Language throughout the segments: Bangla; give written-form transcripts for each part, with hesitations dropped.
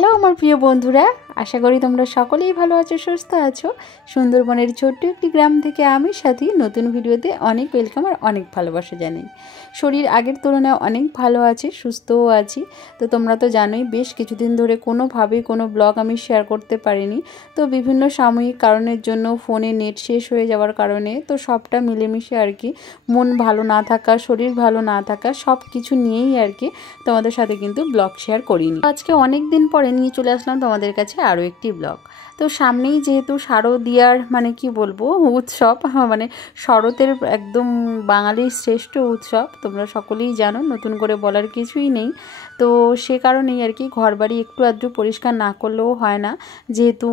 হ্যালো আমার প্রিয় বন্ধুরা, আশা করি তোমরা সকলেই ভালো আছো, সুস্থ আছো। সুন্দরবনের ছোট্ট একটি গ্রাম থেকে আমি সাথী নতুন ভিডিওতে অনেক ওয়েলকাম আর অনেক ভালোবাসা জানাই। শরীর আগের তুলনায় অনেক ভালো আছে, সুস্থও আছি। তো তোমরা তো জানোই বেশ কিছুদিন ধরে কোনোভাবেই কোনো ব্লগ আমি শেয়ার করতে পারিনি। তো বিভিন্ন সাময়িক কারণের জন্য ফোনে নেট শেষ হয়ে যাওয়ার কারণে তো সবটা মিলেমিশে আর কি, মন ভালো না থাকা, শরীর ভালো না থাকা, সব কিছু নিয়েই আর কি তোমাদের সাথে কিন্তু ব্লগ শেয়ার করিনি। আজকে অনেক দিন পরে নিয়ে চলে আসলাম তোমাদের কাছে আরও একটি ব্লগ। তো সামনেই যেহেতু শারদীয়ার মানে কি বলবো উৎসব, মানে শরতের একদম বাঙালির শ্রেষ্ঠ উৎসব, তোমরা সকলেই জানো, নতুন করে বলার কিছুই নেই। তো সে কারণেই আর কি ঘরবাড়ি একটু আধটু পরিষ্কার না করলেও হয় না, যেহেতু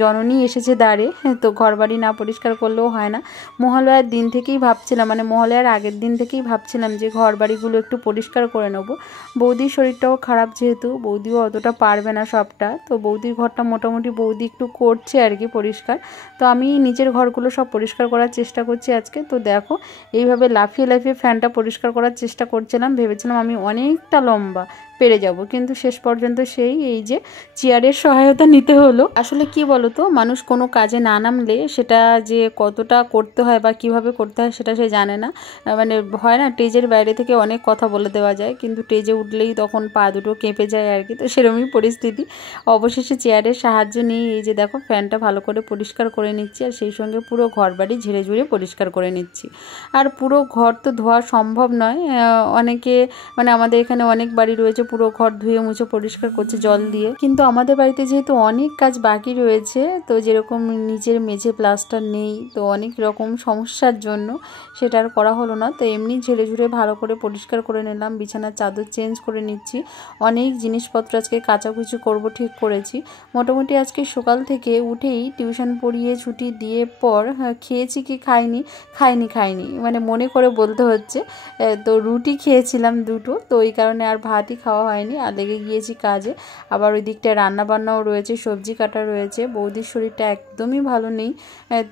জননী এসেছে দ্বারে, তো ঘরবাড়ি না পরিষ্কার করলেও হয় না। মহালয়ার দিন থেকেই ভাবছিলাম, মানে মহালয়ার আগের দিন থেকেই ভাবছিলাম যে ঘরবাড়িগুলো একটু পরিষ্কার করে নেবো। বৌদির শরীরটাও খারাপ, যেহেতু বৌদিও অতটা পারবে না সবটা, তো বৌদির ঘরটা মোটামুটি বৌদি একটু করছে আর কি পরিষ্কার। তো আমি নিজের ঘরগুলো সব পরিষ্কার করার চেষ্টা করছি আজকে। তো দেখো এইভাবে লাফিয়ে লাফিয়ে ফ্যানটা পরিষ্কার করার চেষ্টা করছিলাম, ভেবেছিলাম আমি অনেকটা লম্বা পেরে যাব, কিন্তু শেষ পর্যন্ত এই যে চেয়ারের সহায়তা নিতে হলো। আসলে কি বলতো, মানুষ কোনো কাজে না নামলে সেটা যে কতটা করতে হয় বা কিভাবে করতে হয় সেটা সে জানে না। মানে হয় না, স্টেজের বাইরে থেকে অনেক কথা বলে দেওয়া যায়, কিন্তু স্টেজে উঠলেই তখন পা দুটো কেঁপে যায় আর কি। তো সেরকমই পরিস্থিতি। অবশেষে চেয়ারের সাহায্য নিয়ে এই যে দেখো ফ্যানটা ভালো করে পরিষ্কার করে নিচ্ছি, আর সেই সঙ্গে পুরো ঘর বাড়ি ঝেড়ে ঝুড়ে পরিষ্কার করে নিচ্ছি। আর পুরো ঘর তো ধোয়া সম্ভব নয়, অনেকে মানে আমাদের এখানে অনেক বাড়ি রয়েছে পুরো ঘর ধুয়ে মুছে পরিষ্কার করছে জল দিয়ে, কিন্তু আমাদের বাড়িতে যেহেতু অনেক কাজ বাকি রয়েছে, তো যেরকম নিচের মেঝে প্লাস্টার নেই, তো অনেক রকম সমস্যার জন্য সেটা আর করা হলো না। তো এমনি ঝেড়ে ঝুড়ে ভালো করে পরিষ্কার করে নিলাম, বিছানার চাদর চেঞ্জ করে নিচ্ছি, অনেক জিনিসপত্র আজকে কাচাকুচি করব ঠিক করেছি। মোটামুটি আজকে সকাল থেকে উঠেই টিউশন পড়িয়ে ছুটি দিয়ে পর খেয়েছি কি খাইনি মানে মনে করে বলতে হচ্ছে। তো রুটি খেয়েছিলাম দুটো, তো ওই কারণে আর ভাতই খাওয়া হয়নি, আর লেগে গিয়েছি কাজে। আবার ওই দিকটায় রান্নাবান্নাও রয়েছে, সবজি কাটা রয়েছে, বৌদির শরীরটা একদমই ভালো নেই,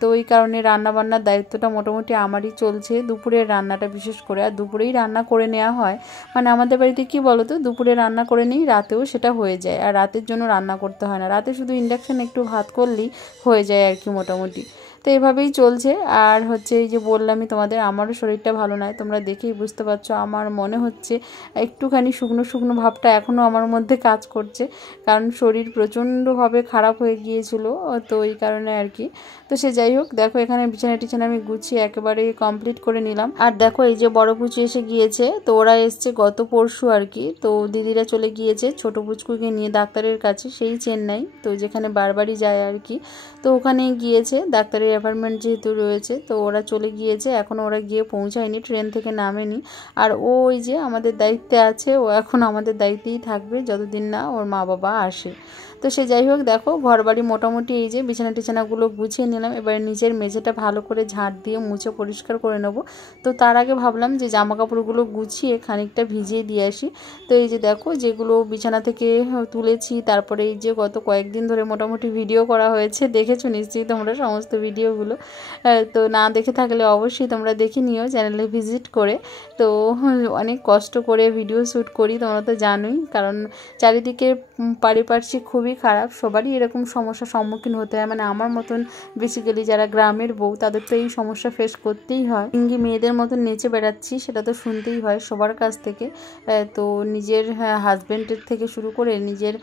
তো ওই কারণে রান্নাবান্নার দায়িত্বটা মোটামুটি আমারই চলছে, দুপুরের রান্নাটা বিশেষ করে। আর দুপুরেই রান্না করে নেওয়া হয়, মানে আমাদের বাড়িতে কি বলো তো, দুপুরে রান্না করে নিই, রাতেও সেটা হয়ে যায়, আর রাতের জন্য রান্না করতে হয় না, রাতে শুধু ইন্ডাকশান একটু ভাত করলেই হয়ে যায় আর কি মোটামুটি। তো এভাবেই চলছে। আর হচ্ছে এই যে বললামই তোমাদের, আমারও শরীরটা ভালো নয়, তোমরা দেখেই বুঝতে পারছো, আমার মনে হচ্ছে একটুখানি শুকনো শুকনো ভাবটা এখনও আমার মধ্যে কাজ করছে, কারণ শরীর প্রচণ্ডভাবে খারাপ হয়ে গিয়েছিল, তো এই কারণে আর কি। তো সে যাই হোক, দেখো এখানে বিছানা টিছানা আমি গুছিয়ে একেবারে কমপ্লিট করে নিলাম। আর দেখো এই যে বড় পুচু এসে গিয়েছে, তো ওরা এসছে গত পরশু আর কি। তো দিদিরা চলে গিয়েছে ছোট পুচকুকে নিয়ে ডাক্তারের কাছে, সেই চেন্নাই, তো যেখানে বারবারই যায় আর কি। তো ওখানে গিয়েছে, ডাক্তারের অ্যাপয়েন্টমেন্ট যেহেতু রয়েছে, তো ওরা চলে গিয়েছে, এখনও ওরা গিয়ে পৌঁছায়নি, ট্রেন থেকে নামেনি। আর ওই যে আমাদের দায়িত্বে আছে, ও এখন আমাদের দায়িত্বেই থাকবে যতদিন না ওর মা বাবা আসে। তো সে যাই হোক, দেখো ঘরবাড়ি মোটামুটি এই যে বিছানা টিছানাগুলো গুছিয়ে নিলাম, এবার নিজের মেঝেটা ভালো করে ঝাঁট দিয়ে মুছে পরিষ্কার করে নেব। তো তার আগে ভাবলাম যে জামা কাপড়গুলো গুছিয়ে খানিকটা ভিজিয়ে দিয়ে আসি। তো এই যে দেখো যেগুলো বিছানা থেকে তুলেছি, তারপরে এই যে গত কয়েকদিন ধরে মোটামুটি ভিডিও করা হয়েছে, দেখেছো নিশ্চয়ই তোমরা সমস্ত ভিডিওগুলো, তো না দেখে থাকলে অবশ্যই তোমরা দেখে নিও চ্যানেলে ভিজিট করে। তো অনেক কষ্ট করে ভিডিও শ্যুট করি, তোমরা তো জানোই, কারণ চারিদিকে পারিপার্শ্বিক খুবই খারাপ, সবারই এরকম সমস্যার সম্মুখীন হতে হয়, মানে আমার মতন বেসিক্যালি যারা গ্রামের বউ তাদের তো এই সমস্যা ফেস করতেই হয়। ইঙ্গি মেয়েদের মতন নেচে বেড়াচ্ছি সেটা তো শুনতেই হয় সবার কাছ থেকে, তো নিজের হাজব্যান্ডের থেকে শুরু করে নিজের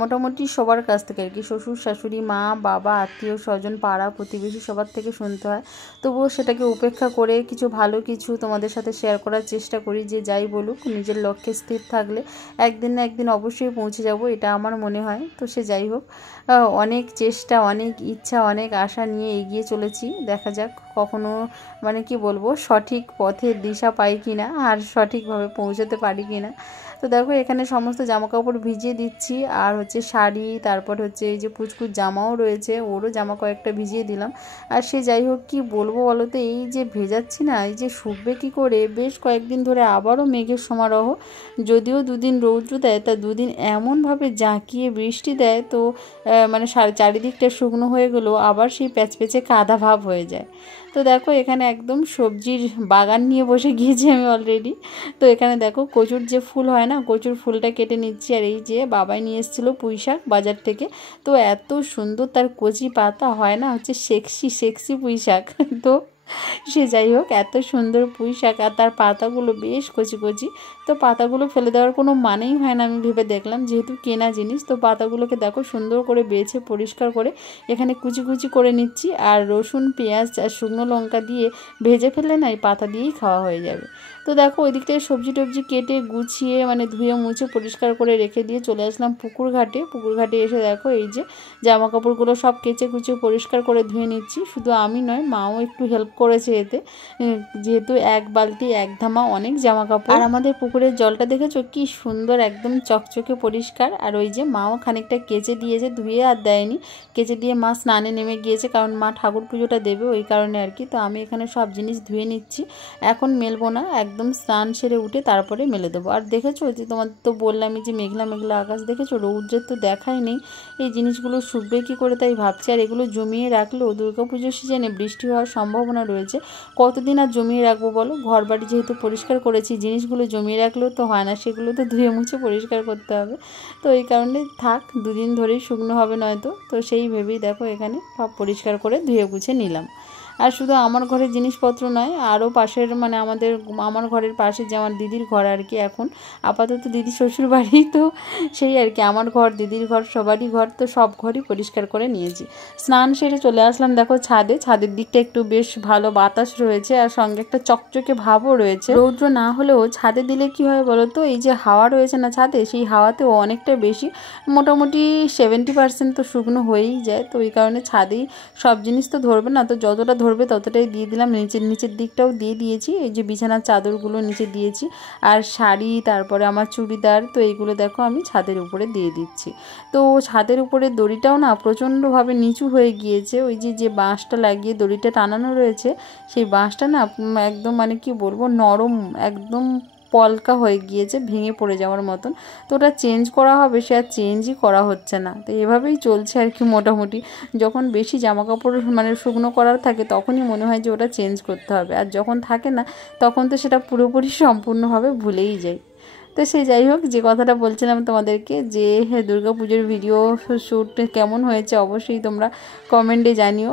মোটামুটি সবার কাছ থেকে আর কি, শ্বশুর শাশুড়ি মা বাবা আত্মীয় স্বজন পাড়া প্রতিবেশী সবার থেকে শুনতে হয়। তবুও সেটাকে উপেক্ষা করে কিছু ভালো কিছু তোমাদের সাথে শেয়ার করার চেষ্টা করি, যে যাই বলুক নিজের লক্ষ্যে স্থির থাকলে একদিন না একদিন অবশ্যই পৌঁছে যাব, এটা আমার মনে হয়। তো সে যাই হোক, অনেক চেষ্টা, অনেক ইচ্ছা, অনেক আশা নিয়ে এগিয়ে চলেছি, দেখা যাক কখনো মানে কি বলবো সঠিক পথের দিশা পাই কিনা, আর সঠিকভাবে পৌঁছাতে পারি কিনা। তো দেখো এখানে সমস্ত জামা কাপড় ভিজিয়ে দিচ্ছি, আর হচ্ছে শাড়ি, তারপর হচ্ছে এই যে পুচকুর জামাও রয়েছে, ওরও জামা কয়েকটা ভিজিয়ে দিলাম। আর সে যাই হোক, কি বলবো বলো তো, এই যে ভেজাচ্ছি না, এই যে শুকবে কি করে, বেশ কয়েকদিন ধরে আবারও মেঘের সমারোহ, যদিও দুদিন রৌদ্র দেয়, তা দুদিন এমনভাবে জাঁকিয়ে বৃষ্টি দেয়, তো মানে চারিদিকটা শুকনো হয়ে গেলেও আবার সেই প্যাচপ্যাচে কাদা ভাব হয়ে যায়। তো দেখো এখানে একদম সবজির বাগান নিয়ে বসে গিয়েছি আমি অলরেডি। তো এখানে দেখো কচুর যে ফুল হয় না, কচুর ফুলটা কেটে নিচ্ছি। আর এই যে বাবাই নিয়ে এসেছিলো পুঁই শাক বাজার থেকে, তো এত সুন্দর তার কচি পাতা হয় না, হচ্ছে সেক্সি পুঁই শাক। তো সে যাই হোক, এত সুন্দর পুঁই শাক আর তার পাতাগুলো বেশ কচি কচি। তো পাতাগুলো ফেলে দেওয়ার কোনো মানেই হয় না, আমি ভেবে দেখলাম যেহেতু কেনা জিনিস। তো পাতাগুলোকে দেখো সুন্দর করে বেছে পরিষ্কার করে এখানে কুচি কুচি করে নিচ্ছি। আর রসুন, পেঁয়াজ আর শুকনো লঙ্কা দিয়ে ভেজে ফেললে না এই পাতা দিয়েই খাওয়া হয়ে যাবে। তো দেখো ওই দিকটায় সবজি টবজি কেটে গুছিয়ে মানে ধুয়ে মুছে পরিষ্কার করে রেখে দিয়ে চলে আসলাম পুকুর ঘাটে। পুকুর ঘাটে এসে দেখো এই যে জামা কাপড়গুলো সব কেচে কুচে পরিষ্কার করে ধুয়ে নিচ্ছি। শুধু আমি নয়, মাও একটু হেল্প করেছে এতে, যেহেতু এক বালতি এক ধামা অনেক জামা কাপড়। আর আমাদের পুকুরের জলটা দেখেছো কি সুন্দর, একদম চকচকে পরিষ্কার। আর ওই যে মাও খানিকটা কেচে দিয়েছে, ধুয়ে আর দেয়নি, কেচে দিয়ে মা স্নানে নেমে গিয়েছে, কারণ মা ঠাকুর পুজোটা দেবে ওই কারণে আর কি। তো আমি এখানে সব জিনিস ধুয়ে নিচ্ছি, এখন মেলবো না, একদম স্নান সেরে উঠে তারপরে মেলে দেবো। আর দেখেছো যে তোমার তো বললামই যে মেঘলা মেঘলা আকাশ, দেখেছো রৌদ্রের তো দেখাই নেই, এই জিনিসগুলো শুকবে কি করে তাই ভাবছি। আর এগুলো জমিয়ে রাখলেও দুর্গাপুজোর সিজনে বৃষ্টি হওয়ার সম্ভাবনা রয়েছে, কতদিন আর জমিয়ে রাখবো বলো। ঘর বাড়ি যেহেতু পরিষ্কার করেছি, জিনিসগুলো জমিয়ে রাখলেও তো হয় না, সেগুলো তো ধুয়ে মুছে পরিষ্কার করতে হবে। তো এই কারণে থাক, দুদিন ধরেই শুকনো হবে নয়তো। তো সেই ভেবেই দেখো এখানে সব পরিষ্কার করে ধুয়ে মুছে নিলাম। আর শুধু আমার ঘরের জিনিসপত্র নয়, আরও পাশের মানে আমার ঘরের পাশে যে আমার দিদির ঘর আর কি, এখন আপাতত দিদি শ্বশুর বাড়ি, তো সেই আর কি আমার ঘর, দিদির ঘর, সবারই ঘর, তো সব ঘরই পরিষ্কার করে নিয়েছি। স্নান সেরে চলে আসলাম দেখো ছাদে। ছাদের দিকটা একটু বেশ ভালো বাতাস রয়েছে, আর সঙ্গে একটা চকচকে ভাবও রয়েছে। রৌদ্র না হলেও ছাদে দিলে কি হয় বলো তো, এই যে হাওয়া রয়েছে না ছাদে, সেই হাওয়াতেও অনেকটা বেশি, মোটামুটি 70% তো শুকনো হয়েই যায়। তো এই কারণে ছাদেই সব জিনিস তো ধরবে না, তো যতটা ধরবে ততটাই দিয়ে দিলাম। নিচের দিকটাও দিয়ে দিয়েছি, এই যে বিছানার চাদরগুলো নিচে দিয়েছি, আর শাড়ি, তারপরে আমার চুড়িদার, তো এইগুলো দেখো আমি ছাদের উপরে দিয়ে দিচ্ছি। তো ছাদের উপরে দড়িটাও না প্রচণ্ডভাবে নিচু হয়ে গিয়েছে, ওই যে বাঁশটা লাগিয়ে দড়িটা টানানো রয়েছে, সেই বাঁশটা না একদম মানে কি বলবো নরম, একদম পলকা হয়ে গিয়েছে, ভেঙে পড়ে যাওয়ার মতন। তো ওটা চেঞ্জ করা হবে, সে আর চেঞ্জই করা হচ্ছে না। তো এভাবেই চলছে আর কি মোটামুটি। যখন বেশি জামা কাপড় মানে শুকনো করার থাকে তখনই মনে হয় যে ওটা চেঞ্জ করতে হবে, আর যখন থাকে না তখন তো সেটা পুরোপুরি সম্পূর্ণভাবে ভুলেই যাই। তো সে যাই হোক, যে কথাটা বলছিলাম তোমাদেরকে যে দুর্গা পুজোর ভিডিও শ্যুট কেমন হয়েছে অবশ্যই তোমরা কমেন্টে জানিও।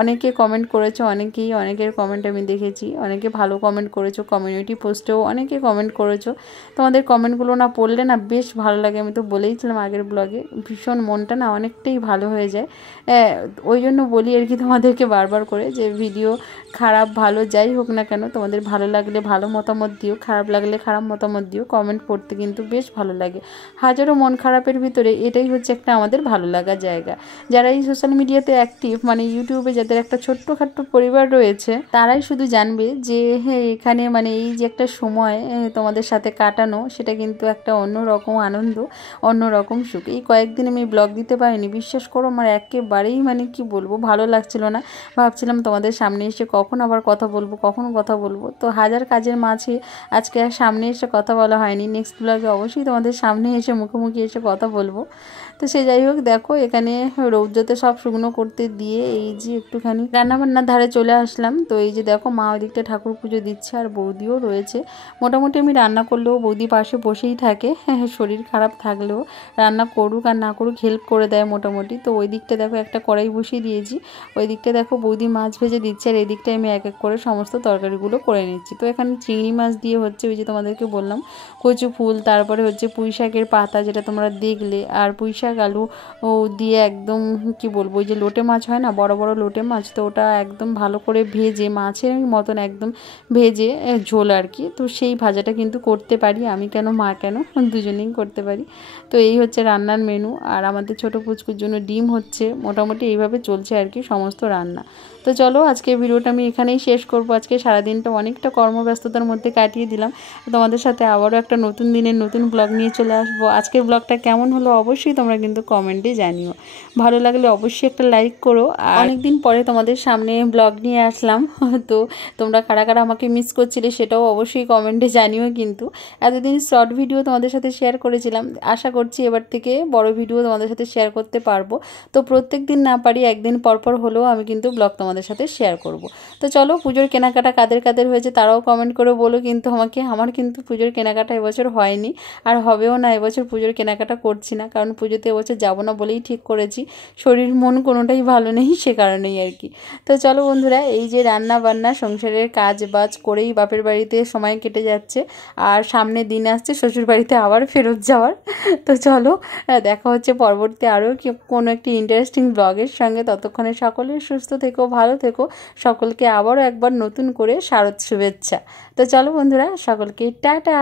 অনেকে কমেন্ট করেছো, অনেকের কমেন্ট আমি দেখেছি, অনেকে ভালো কমেন্ট করেছো, কমিউনিটি পোস্টেও অনেকে কমেন্ট করেছো। তোমাদের কমেন্টগুলো না পড়লে না বেশ ভালো লাগে, আমি তো বলেইছিলাম আগের ব্লগে, ভীষণ মনটা না অনেকটাই ভালো হয়ে যায়। ওই জন্য বলি আর কি তোমাদেরকে বারবার করে যে ভিডিও খারাপ ভালো যাই হোক না কেন, তোমাদের ভালো লাগলে ভালো মতামত দিও, খারাপ লাগলে খারাপ মতামত দিও। কমেন্ট পড়তে কিন্তু বেশ ভালো লাগে, হাজারো মন খারাপের ভিতরে এটাই হচ্ছে একটা আমাদের ভালো লাগার জায়গা। যারা এই সোশ্যাল মিডিয়াতে অ্যাক্টিভ, মানে ইউটিউবে যাদের একটা ছোট্টখাট্ট পরিবার রয়েছে, তারাই শুধু জানবে যে হ্যাঁ এখানে মানে এই যে একটা সময় তোমাদের সাথে কাটানো, সেটা কিন্তু একটা অন্যরকম আনন্দ, অন্যরকম সুখ। এই কয়েকদিন আমি ব্লগ দিতে পারিনি, বিশ্বাস করো আমার একেবারেই মানে কি বলবো ভালো লাগছিল না। ভাবছিলাম তোমাদের সামনে এসে কখন আবার কথা বলবো, তো হাজার কাজের মাঝে আজকে আর সামনে এসে কথা বলা হয়নি। নেক্সট ব্লগে অবশ্যই তোমাদের সামনে এসে মুখোমুখি এসে কথা বলবো। তো সে যাই হোক, দেখো এখানে রৌদ্রতে সব শুকনো করতে দিয়ে এই যে একটুখানি রান্নাবান্নার ধারে চলে আসলাম। তো এই যে দেখো মা ওই দিকটা ঠাকুর পুজো দিচ্ছে, আর বৌদিও রয়েছে। মোটামুটি আমি রান্না করলেও বৌদি পাশে বসেই থাকে, শরীর খারাপ থাকলেও রান্না করুক আর না করুক হেল্প করে দেয় মোটামুটি। তো ওই দিকটা দেখো একটা কড়াই বসিয়ে দিয়েছি, ওই দিকটা দেখো বৌদি মাছ ভেজে দিচ্ছে, আর এই দিকটায় আমি এক এক করে সমস্ত তরকারিগুলো করে নিচ্ছি। তো এখানে চিংড়ি মাছ দিয়ে হচ্ছে ওই যে তোমাদেরকে বললাম কচু ফুল, তারপরে হচ্ছে পুঁই শাকের পাতা যেটা তোমরা দেখলে, আর পুঁই শাক আলু দিয়ে একদম কি বলবো, ওই যে লোটে মাছ হয় না, বড় বড় লোটে মাছ, তো ওটা একদম ভালো করে ভেজে মাছের মতন একদম ভেজে ঝোল আর কি। তো সেই ভাজাটা কিন্তু করতে পারি আমি, কেন মা কেন দুজনেই করতে পারি। তো এই হচ্ছে রান্নার মেনু। আর আমাদের ছোটো পুচকুর জন্য ডিম হচ্ছে, মোটামুটি এইভাবে চলছে আর কি সমস্ত রান্না। তো চলো আজকে ভিডিওটা আমি এখানেই শেষ করবো। আজকে সারাদিনটা অনেকটা কর্মব্যস্ততার মধ্যে কাটিয়ে দিলাম, তোমাদের সাথে আবারও একটা নতুন দিনের নতুন ব্লগ নিয়ে চলে আসবো। আজকের ব্লগটা কেমন হলো অবশ্যই তোমরা কিন্তু কমেন্টে জানিও, ভালো লাগলে অবশ্যই একটা লাইক করো। আর অনেকদিন পরে তোমাদের সামনে ব্লগ নিয়ে আসলাম, তো তোমরা কারা কারা আমাকে মিস করছিলে সেটাও অবশ্যই কমেন্টে জানিও। কিন্তু এতদিন শর্ট ভিডিও তোমাদের সাথে শেয়ার করেছিলাম, আশা করছি এবার থেকে বড় ভিডিও তোমাদের সাথে শেয়ার করতে পারবো। তো প্রত্যেক দিন না পারি, একদিন পরপর হলেও আমি কিন্তু ব্লগ তোমাদের তোমাদের সাথে শেয়ার করব। তো চলো, পুজোর কেনাকাটা কাদের কাদের হয়েছে তারাও কমেন্ট করে বলো কিন্তু আমাকে। আমার কিন্তু পুজোর কেনাকাটা এবছর হয়নি, আর হবেও না। এবছর পুজোর কেনাকাটা করছি না, কারণ পুজোতে এবছর যাবো না বলেই ঠিক করেছি। শরীর মন কোনোটাই ভালো নেই, সে কারণেই আর কি। তো চলো বন্ধুরা, এই যে রান্না বান্না সংসারের কাজ বাজ করেই বাপের বাড়িতে সময় কেটে যাচ্ছে, আর সামনে দিন আসছে শ্বশুর বাড়িতে আবার ফেরত যাওয়ার। তো চলো, দেখা হচ্ছে পরবর্তী আরও কোনো একটি ইন্টারেস্টিং ব্লগের সঙ্গে। ততক্ষণে সকলের সুস্থ থেকো, ভালো থেকো। সকলকে আবারও একবার নতুন করে শারদ শুভেচ্ছা। তো চলো বন্ধুরা, সকলকে টাটা।